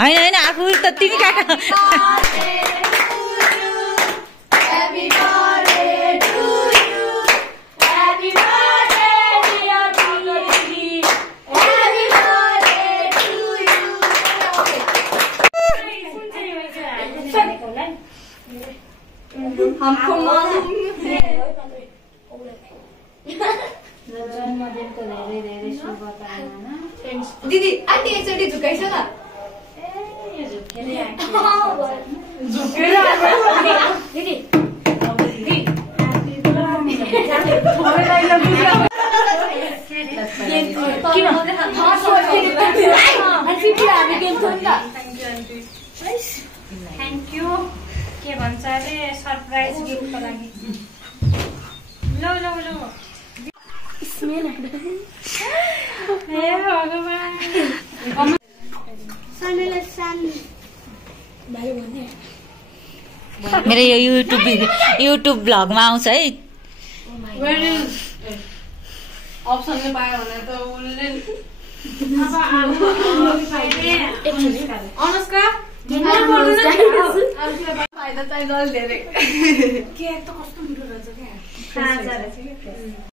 हैन हैन आफू त तिमी काका हमको मालूम है जन्मदिनको धेरै धेरै शुभकामना दीदी आन्टी एकचोटि झुकाइछ ल यो झुकेर झुकेर दिदी थ्याङ्क यू के भन्छ अरे सरप्राइज गिफ्टको लागि लो लो लो हे भगवान मेरो यो युट्युब भ्लगमा आउँछ है अप्सनले पायो भने त उले अनुष्का फाइदा चाहिँ धेरै के त कस्तो मिठो रहेछ क्या